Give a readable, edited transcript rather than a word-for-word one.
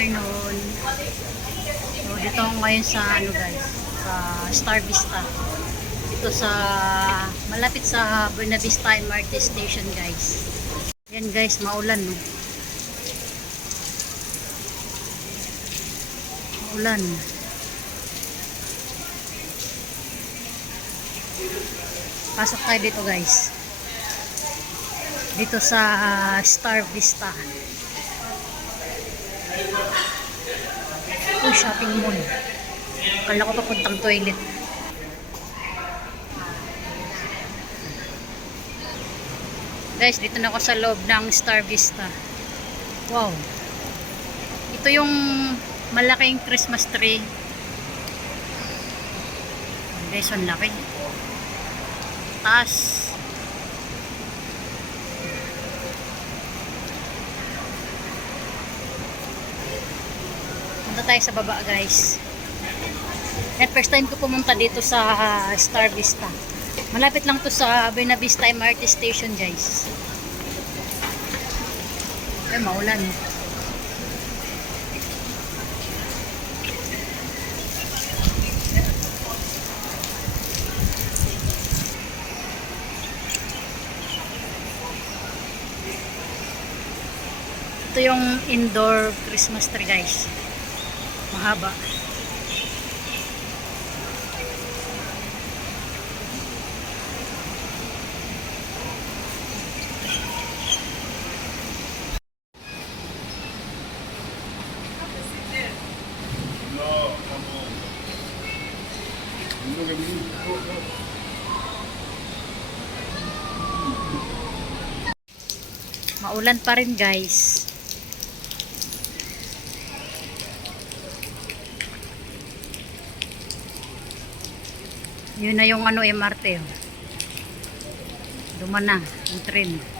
afternoon. So, dito ako ngayon sa ano guys, sa Star Vista. Dito sa malapit sa Buena Vista MRT station guys. Yan guys, maulan no. Maulan. Pasok tayo dito guys. Dito sa Star Vista. Shopping mall. Kala ko papuntang toilet. Guys, dito na ako sa loob ng Star Vista. Wow. Ito yung malaking Christmas tree. Guys, ang laki. Taas. Punta tayo sa baba guys. At first time ko pumunta dito sa Star Vista. Malapit lang to sa Buena Vista MRT station guys. Ay, maulan. Ito yung indoor Christmas tree guys. Mahaba. Maulan pa rin guys. Yun na yung ano MRT. Duman na yung train.